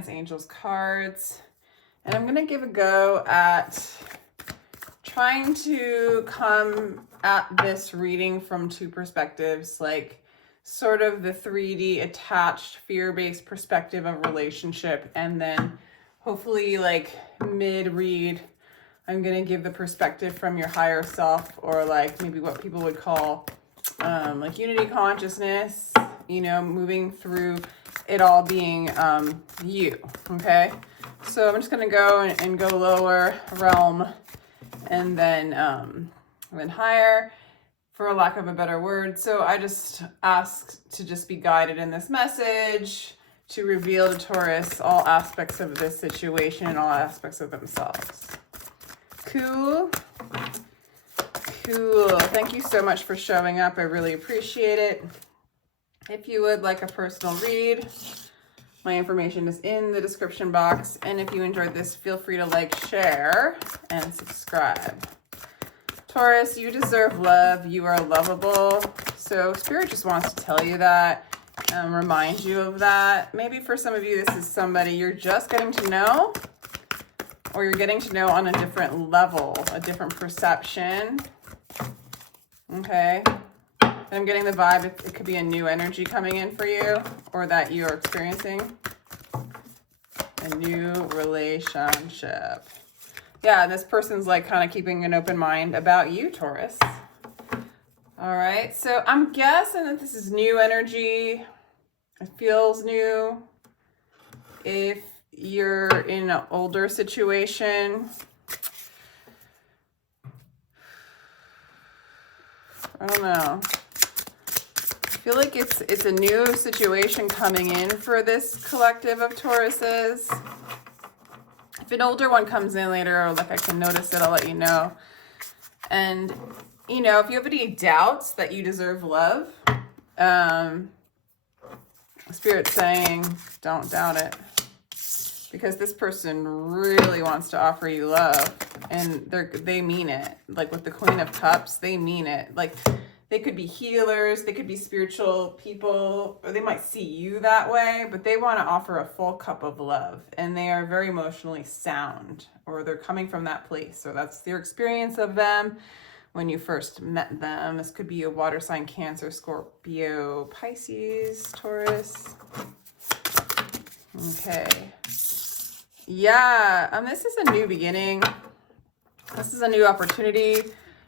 guidance angels cards. And I'm going to give a go at trying to come at this reading from two perspectives, like sort of the 3D attached fear-based perspective of relationship, and then hopefully like mid-read, I'm going to give the perspective from your higher self, or like maybe what people would call like unity consciousness, you know, moving through it all being you, okay? So I'm just going to go and go lower realm and then higher, for lack of a better word. So I just ask to just be guided in this message to reveal to Taurus all aspects of this situation and all aspects of themselves. Cool. Cool. Thank you so much for showing up. I really appreciate it. If you would like a personal read, my information is in the description box. And if you enjoyed this, feel free to like, share, and subscribe. Taurus, you deserve love. You are lovable. So Spirit just wants to tell you that, remind you of that. Maybe for some of you, this is somebody you're just getting to know, or you're getting to know on a different level, a different perception. Okay. And I'm getting the vibe, it could be a new energy coming in for you, or that you're experiencing a new relationship. Yeah, this person's like kind of keeping an open mind about you, Taurus. All right, so I'm guessing that this is new energy. It feels new. If you're in an older situation, I don't know. I feel like it's a new situation coming in for this collective of Tauruses. If an older one comes in later, or like I can notice it, I'll let you know. And, you know, if you have any doubts that you deserve love, Spirit's saying don't doubt it. Because this person really wants to offer you love. And they mean it. Like with the Queen of Cups, they mean it. Like they could be healers, they could be spiritual people, or they might see you that way, but they want to offer a full cup of love. And they are very emotionally sound, or they're coming from that place. So that's your experience of them when you first met them. This could be a water sign, Cancer, Scorpio, Pisces, Taurus. Okay. Yeah, this is a new beginning. This is a new opportunity.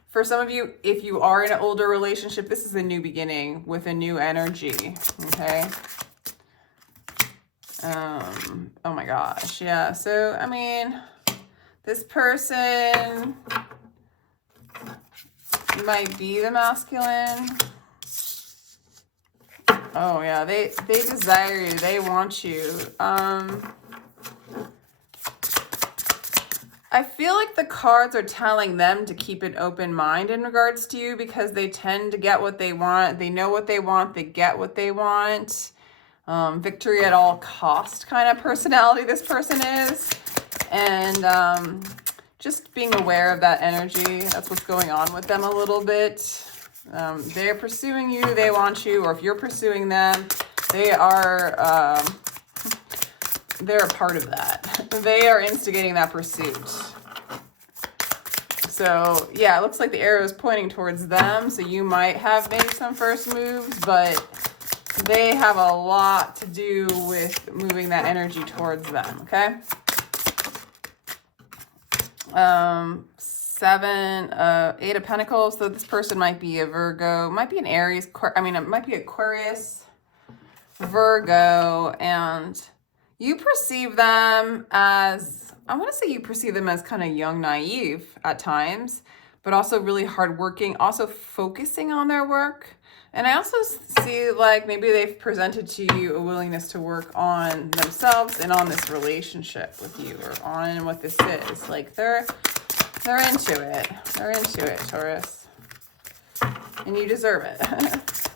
For some of you, if you are in an older relationship, this is a new beginning with a new energy, okay? Oh my gosh, yeah. So, I mean, this person might be the masculine. Oh yeah, they desire you, they want you. I feel like the cards are telling them to keep an open mind in regards to you, because they tend to get what they want. They know what they want. They get what they want. Victory at all cost kind of personality this person is. And just being aware of that energy. That's what's going on with them a little bit. They're pursuing you. They want you. Or if you're pursuing them, they are... they're a part of that. They are instigating that pursuit. So yeah, it looks like the arrow is pointing towards them. So you might have made some first moves, but they have a lot to do with moving that energy towards them. Okay. 8 of Pentacles. So this person might be a Virgo, might be an Aries. It might be Aquarius, Virgo, and you perceive them as, I want to say you perceive them as kind of young, naive at times, but also really hardworking, also focusing on their work. And I also see like maybe they've presented to you a willingness to work on themselves and on this relationship with you, or on what this is. Like they're into it. They're into it, Taurus. And you deserve it.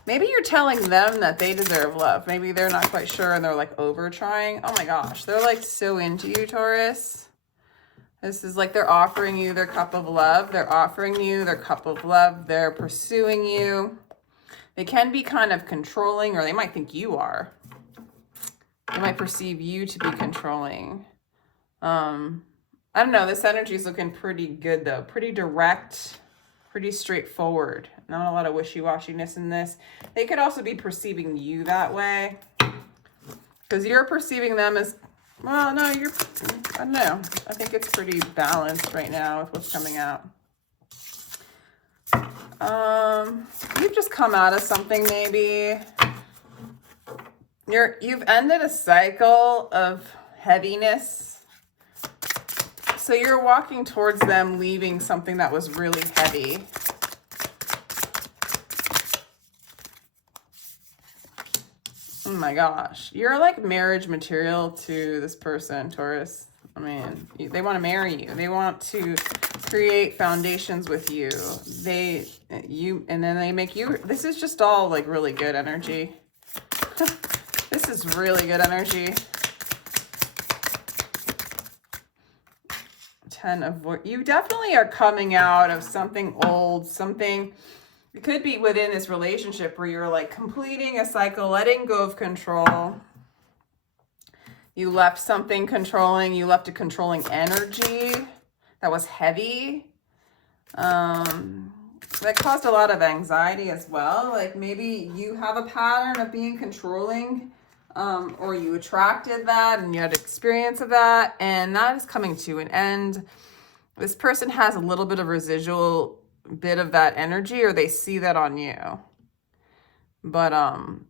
Maybe you're telling them that they deserve love. Maybe they're not quite sure and they're like over trying. Oh my gosh, they're like so into you, Taurus. This is like they're offering you their cup of love. They're offering you their cup of love. They're pursuing you. They can be kind of controlling, or they might think you are. They might perceive you to be controlling. I don't know. This energy is looking pretty good, though. Pretty direct, pretty straightforward. Not a lot of wishy-washiness in this. They could also be perceiving you that way. Because you're perceiving them as, well, no, I don't know. I think it's pretty balanced right now with what's coming out. You've just come out of something, maybe. You've ended a cycle of heaviness. So you're walking towards them, leaving something that was really heavy. Oh my gosh. You're like marriage material to this person, Taurus. I mean, they want to marry you. They want to create foundations with you. And then they make you, this is just all like really good energy. This is really good energy. 10 of, you definitely are coming out of something old, something, it could be within this relationship where you're like completing a cycle, letting go of control. You left something controlling, you left a controlling energy that was heavy. That caused a lot of anxiety as well. Like maybe you have a pattern of being controlling, or you attracted that and you had experience of that, and that is coming to an end. This person has a little bit of residual bit of that energy, or they see that on you. But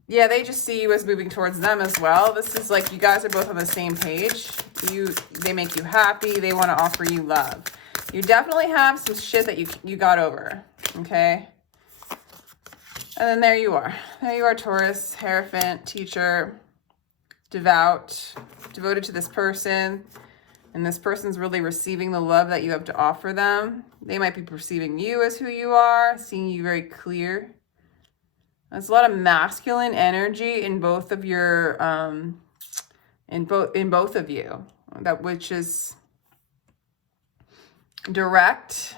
yeah, they just see you as moving towards them as well. This is like you guys are both on the same page. They make you happy. They want to offer you love. You definitely have some shit that you got over, okay? And then there you are. There you are, Taurus, Hierophant, teacher, devout, devoted to this person. And this person's really receiving the love that you have to offer them. They might be perceiving you as who you are, seeing you very clear. There's a lot of masculine energy in both of your, in both of you, which is direct,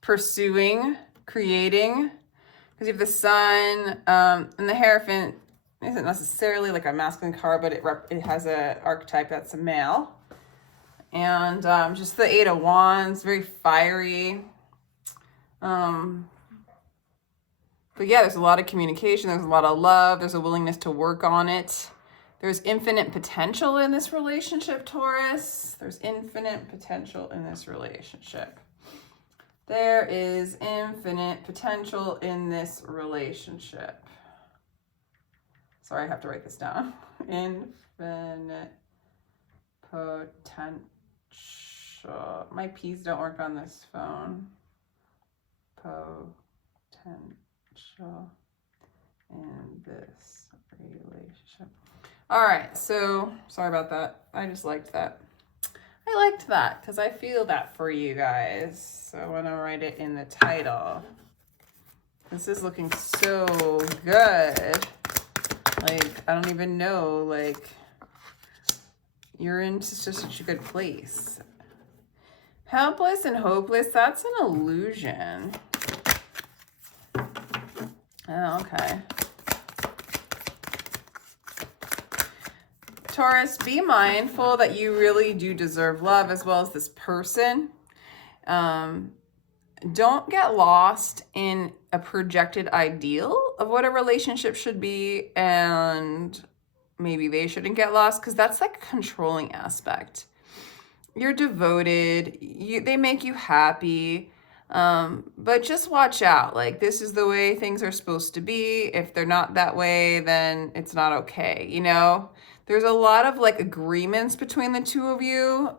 pursuing, creating. Because you have the Sun, and the Hierophant isn't necessarily like a masculine card, but it has an archetype that's a male. And just the 8 of Wands, very fiery. But yeah, there's a lot of communication. There's a lot of love. There's a willingness to work on it. There's infinite potential in this relationship, Taurus. There's infinite potential in this relationship. There is infinite potential in this relationship. Sorry, I have to write this down. Infinite potential. My P's don't work on this phone. Potential in this relationship. All right, so sorry about that. I just liked that. I liked that because I feel that for you guys. So I want to write it in the title. This is looking so good. Like, I don't even know, like, you're in such a good place. Helpless and hopeless, that's an illusion. Oh, okay. Taurus, be mindful that you really do deserve love as well as this person. Don't get lost in a projected ideal of what a relationship should be, and maybe they shouldn't get lost because that's like a controlling aspect. You're devoted, they make you happy, but just watch out. Like, this is the way things are supposed to be. If they're not that way, then it's not okay, you know? There's a lot of like agreements between the two of you,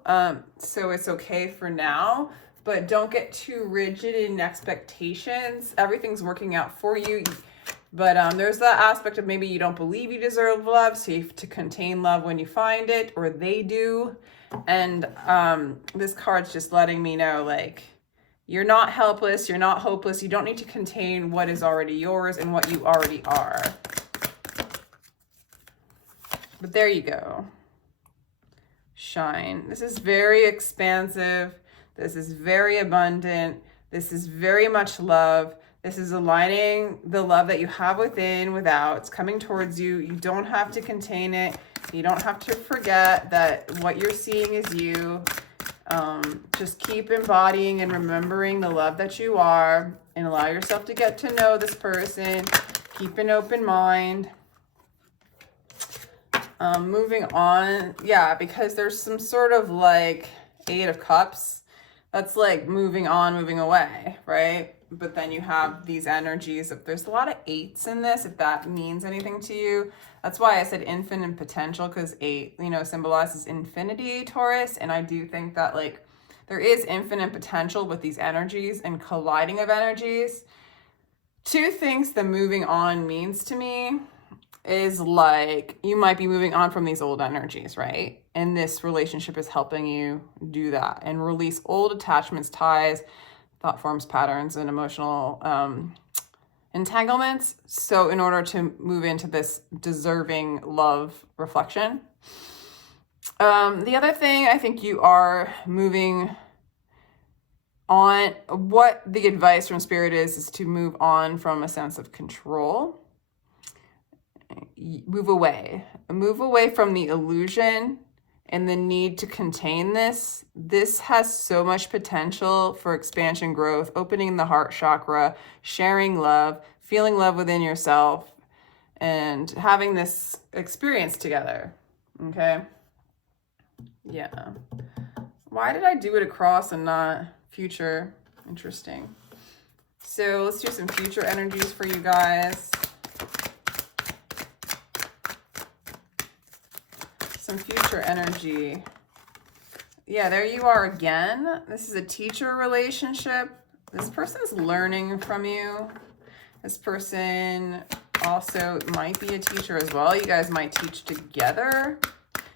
so it's okay for now, but don't get too rigid in expectations. Everything's working out for you, but there's that aspect of maybe you don't believe you deserve love, so you have to contain love when you find it, or they do. And this card's just letting me know, like, you're not helpless, you're not hopeless, you don't need to contain what is already yours and what you already are. But there you go. Shine. This is very expansive. This is very abundant. This is very much love. This is aligning the love that you have within, without. It's coming towards you. You don't have to contain it. You don't have to forget that what you're seeing is you. Just keep embodying and remembering the love that you are, and allow yourself to get to know this person. Keep an open mind. Moving on. Yeah, because there's some sort of like 8 of Cups. That's like moving on, moving away, right? But then you have these energies. There's a lot of 8s in this, if that means anything to you. That's why I said infinite potential, because 8, you know, symbolizes infinity, Taurus. And I do think that like there is infinite potential with these energies and colliding of energies. 2 things the moving on means to me is like you might be moving on from these old energies, right? And this relationship is helping you do that and release old attachments, ties, thought forms, patterns, and emotional entanglements. So in order to move into this deserving love reflection. The other thing, I think you are moving on. What the advice from Spirit is to move on from a sense of control. Move away from the illusion and the need to contain this. This has so much potential for expansion, growth, opening the heart chakra, sharing love, feeling love within yourself, and having this experience together. Okay. Yeah. Why did I do it across and not future? Interesting. So let's do some future energies for you guys. Some future energy. Yeah, there you are again. This is a teacher relationship. This person's learning from you. This person also might be a teacher as well. You guys might teach together.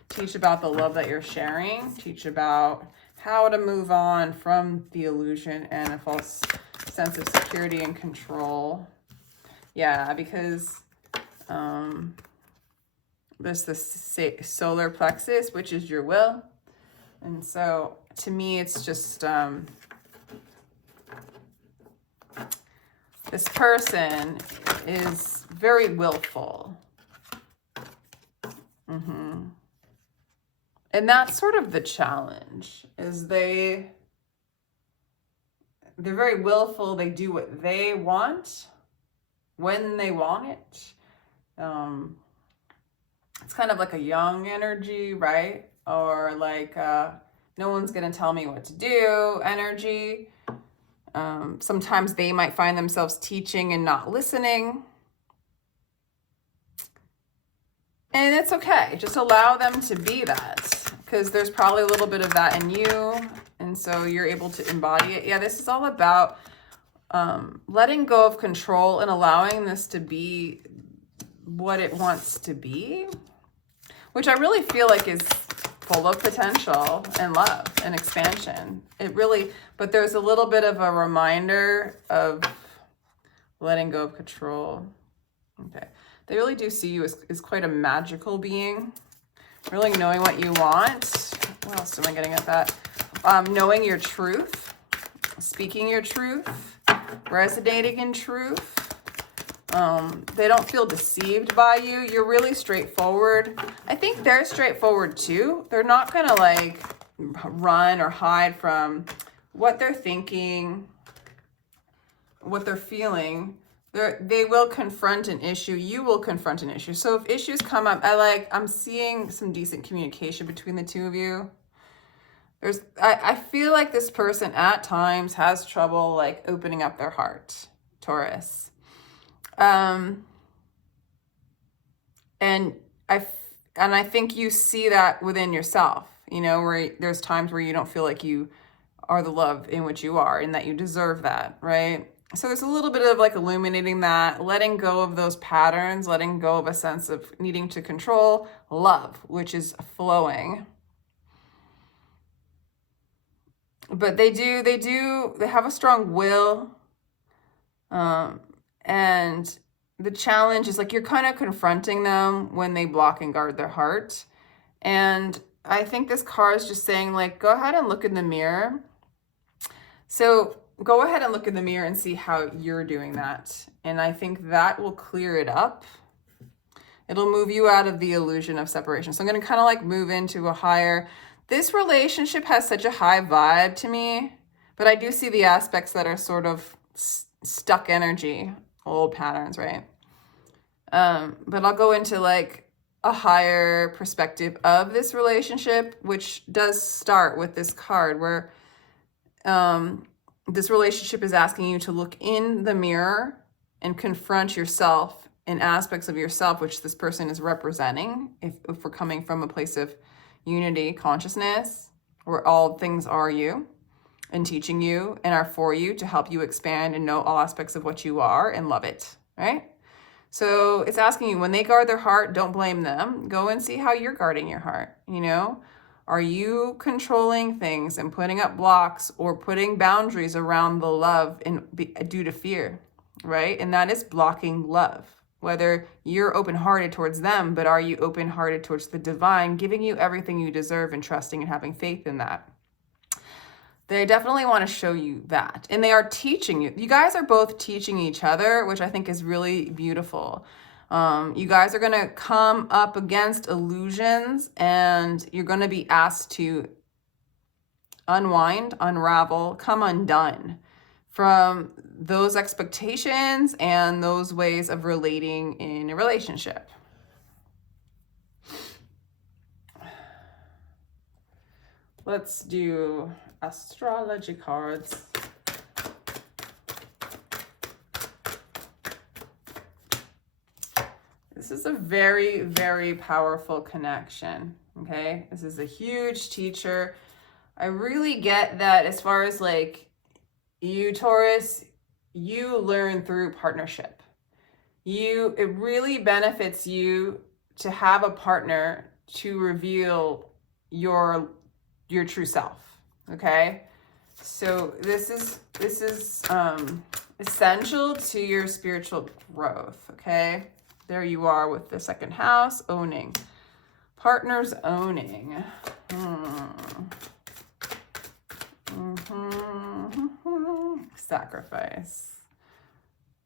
Teach about the love that you're sharing. Teach about how to move on from the illusion and a false sense of security and control. Yeah, because there's the solar plexus, which is your will. And so to me, it's just this person is very willful. And that's sort of the challenge, is they're very willful. They do what they want when they want it. It's kind of like a young energy, right? Or like no one's gonna tell me what to do energy. Sometimes they might find themselves teaching and not listening. And it's okay. Just allow them to be that, because there's probably a little bit of that in you. And so you're able to embody it. Yeah, this is all about letting go of control and allowing this to be what it wants to be, which I really feel like is full of potential and love and expansion. It really, but there's a little bit of a reminder of letting go of control. Okay. They really do see you as quite a magical being, really knowing what you want. What else am I getting at that? Knowing your truth, speaking your truth, resonating in truth. They don't feel deceived by you. You're really straightforward. I think they're straightforward too. They're not gonna like run or hide from what they're thinking, what they're feeling. They will confront an issue. You will confront an issue. So if issues come up, I'm seeing some decent communication between the two of you. I feel like this person at times has trouble like opening up their heart, Taurus. And I think you see that within yourself, you know, where there's times where you don't feel like you are the love in which you are and that you deserve that, right? So there's a little bit of like illuminating that, letting go of those patterns, letting go of a sense of needing to control, love, which is flowing. But they have a strong will. And the challenge is like you're kind of confronting them when they block and guard their heart. And I think this card is just saying like, go ahead and look in the mirror. So go ahead and look in the mirror and see how you're doing that. And I think that will clear it up. It'll move you out of the illusion of separation. So I'm going to kind of like move into a higher, this relationship has such a high vibe to me, but I do see the aspects that are sort of stuck energy, old patterns, right? But I'll go into like a higher perspective of this relationship, which does start with this card where this relationship is asking you to look in the mirror and confront yourself and aspects of yourself, which this person is representing. If we're coming from a place of unity, consciousness, where all things are you and teaching you and are for you to help you expand and know all aspects of what you are and love it, right? So it's asking you, when they guard their heart, don't blame them. Go and see how you're guarding your heart, you know? Are you controlling things and putting up blocks or putting boundaries around the love due to fear, right? And that is blocking love. Whether you're open-hearted towards them, but are you open-hearted towards the divine, giving you everything you deserve and trusting and having faith in that? They definitely want to show you that. And they are teaching you. You guys are both teaching each other, which I think is really beautiful. You guys are going to come up against illusions and you're going to be asked to unwind, unravel, come undone from those expectations and those ways of relating in a relationship. Let's do astrology cards. This is a very, very powerful connection, okay? This is a huge teacher. I really get that as far as like you, Taurus, you learn through partnership. It really benefits you to have a partner to reveal your true self, okay? So this is essential to your spiritual growth, okay? There you are with the second house, owning. Partners owning. Sacrifice.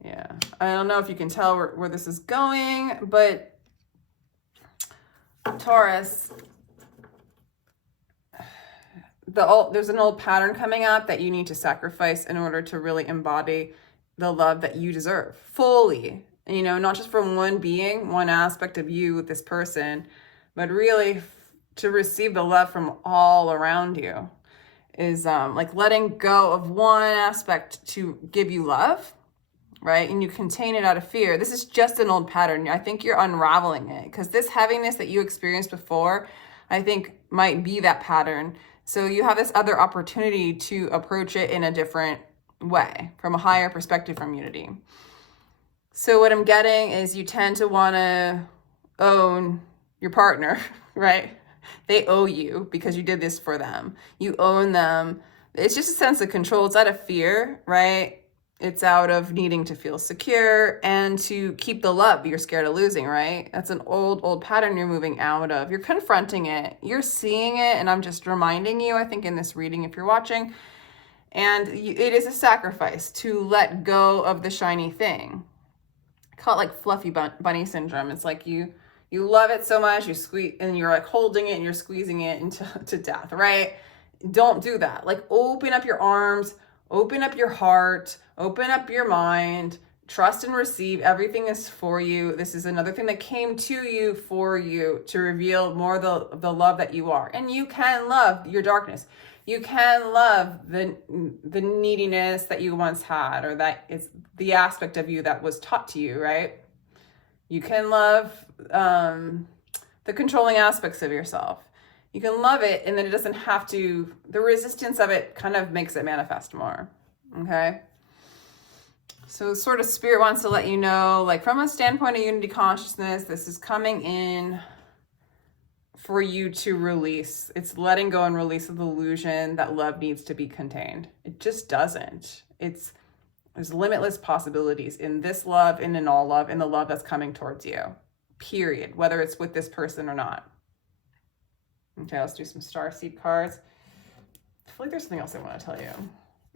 Yeah. I don't know if you can tell where this is going, but Taurus, there's an old pattern coming up that you need to sacrifice in order to really embody the love that you deserve fully. You know, not just from one being, one aspect of you with this person, but really to receive the love from all around you is like letting go of one aspect to give you love, right? And you contain it out of fear. This is just an old pattern. I think you're unraveling it because this heaviness that you experienced before, I think might be that pattern. So you have this other opportunity to approach it in a different way, from a higher perspective, from unity. So what I'm getting is you tend to want to own your partner, right? They owe you because you did this for them. You own them. It's just a sense of control. It's out of fear, right? It's out of needing to feel secure and to keep the love you're scared of losing, right? That's an old pattern you're moving out of. You're confronting it. You're seeing it. And I'm just reminding you, I think in this reading, if you're watching, and it is a sacrifice to let go of the shiny thing. I call it like fluffy bunny syndrome. It's like you love it so much, you squeeze, and you're like holding it and you're squeezing it to death, right? Don't do that. Like open up your arms, open up your heart, open up your mind, trust and receive. Everything is for you. This is another thing that came to you for you to reveal more the love that you are. And you can love your darkness. You can love the neediness that you once had, or that is the aspect of you that was taught to you, right? You can love the controlling aspects of yourself. You can love it, and then it doesn't have to, the resistance of it kind of makes it manifest more, okay? So sort of spirit wants to let you know, like from a standpoint of unity consciousness, this is coming in for you to release. It's letting go and release of the illusion that love needs to be contained. It just doesn't. There's limitless possibilities in this love and in all love, and the love that's coming towards you, period, whether it's with this person or not. Okay, let's do some starseed cards. I feel like there's something else I want to tell you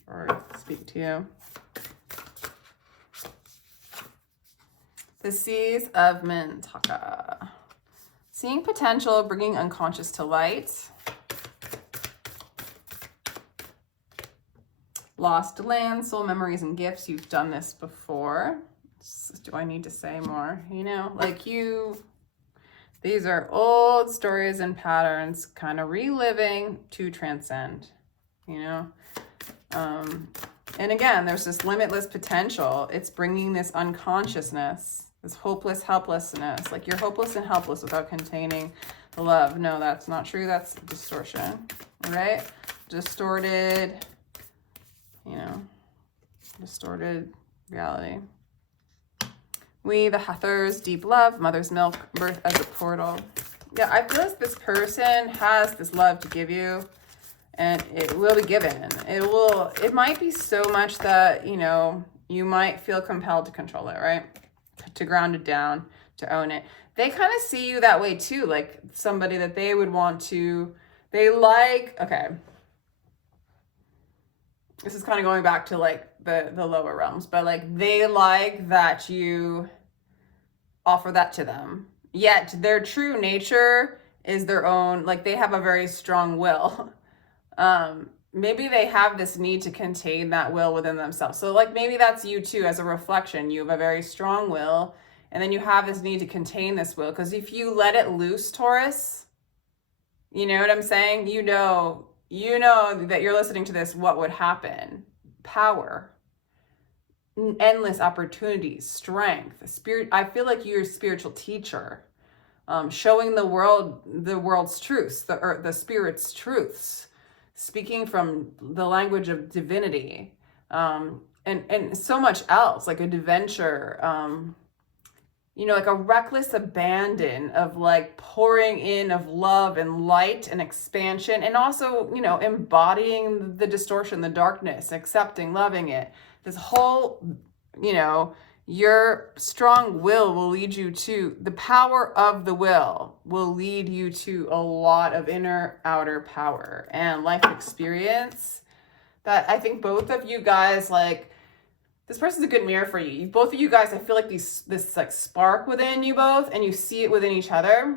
or speak to you. The Seas of Mintaka. Seeing potential, bringing unconscious to light. Lost land, soul memories and gifts. You've done this before. Do I need to say more? You know, like these are old stories and patterns kind of reliving to transcend, you know? And again, there's this limitless potential. It's bringing this unconsciousness, this hopeless helplessness. Like you're hopeless and helpless without containing the love. No, that's not true. That's distortion, right? Distorted, you know, distorted reality. We, the Hathors, deep love, mother's milk, birth as a portal. Yeah, I feel like this person has this love to give you, and it will be given. It might be so much that, you know, you might feel compelled to control it, right? To ground it down, to own it. They kind of see you that way too, like somebody that they would want to, okay. This is kind of going back to like the lower realms, but like they like that you offer that to them. Yet their true nature is their own, like they have a very strong will. Maybe they have this need to contain that will within themselves. So like maybe that's you too as a reflection. You have a very strong will, and then you have this need to contain this will. Because if you let it loose, Taurus, you know what I'm saying? You know that you're listening to this, what would happen? Power, endless opportunities, strength, spirit. I feel like you're a spiritual teacher, showing the world's truths, the spirit's truths, speaking from the language of divinity, and so much else, like an adventure, you know, like a reckless abandon of like pouring in of love and light and expansion, and also, you know, embodying the distortion, the darkness, accepting, loving it. This whole, you know, your strong will lead you to, the power of the will lead you to a lot of inner, outer power and life experience that I think both of you guys, like, this person's a good mirror for you. Both of you guys, I feel like this like spark within you both, and you see it within each other,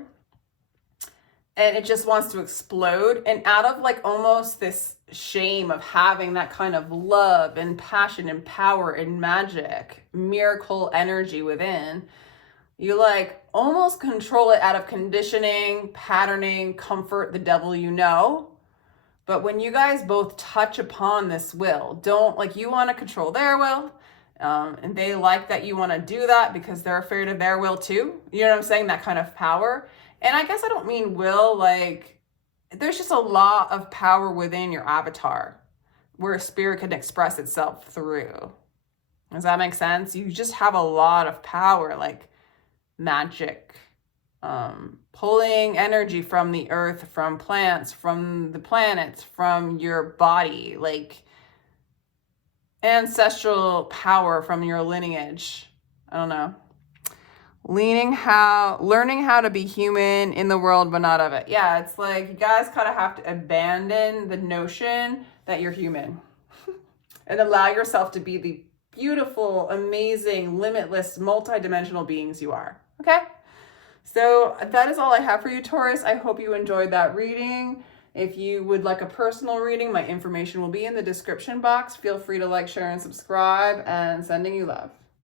and it just wants to explode. And out of like almost this shame of having that kind of love and passion and power and magic, miracle energy within, you like almost control it out of conditioning, patterning, comfort, the devil you know. But when you guys both touch upon this will, don't, like, you want to control their will, and they like that you want to do that because they're afraid of their will too. You know what I'm saying? That kind of power. And I guess I don't mean will, like, there's just a lot of power within your avatar where a spirit can express itself through. Does that make sense? You just have a lot of power, like magic, pulling energy from the earth, from plants, from the planets, from your body, like ancestral power from your lineage. I don't know. Learning how to be human in the world, but not of it. Yeah, it's like you guys kind of have to abandon the notion that you're human and allow yourself to be the beautiful, amazing, limitless, multidimensional beings you are. Okay? So that is all I have for you, Taurus. I hope you enjoyed that reading. If you would like a personal reading, my information will be in the description box. Feel free to like, share, and subscribe, and sending you love.